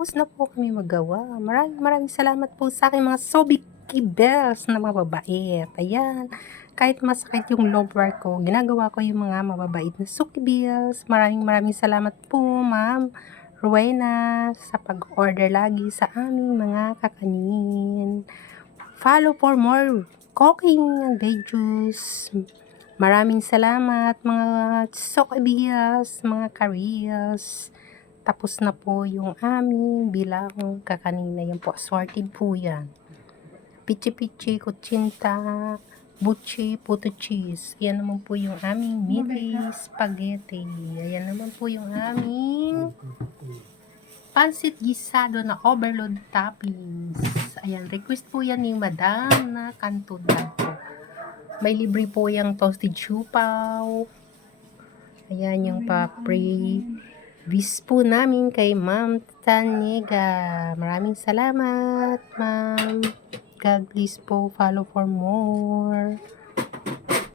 tapos na po kami magawa. Maraming salamat po sa aking mga Sobiki Bells na mababait. Ayan, kahit masakit yung lower ko, ginagawa ko yung mga mababait na Suki Bells. Maraming salamat po, Ma'am Rowena, sa pag-order lagi sa aming mga kakanin. Follow for more cooking and videos. Maraming salamat mga Sokabias, mga Karias. Tapos na po yung aming bilang kakanina. Yan po, assorted po yan. Pichi-pichi, kutsinta, buchi, puto cheese. Yan naman po yung aming mini spaghetti. Ayan naman po yung aming pansit gisado na overload toppings. Ayan, request po yan ni Madam na kanto daw po. May libre po yung toasted siupaw. Ayan yung papri bis po namin kay Ma'am Taniga. Maraming salamat, Ma'am. God bless po. Follow for more.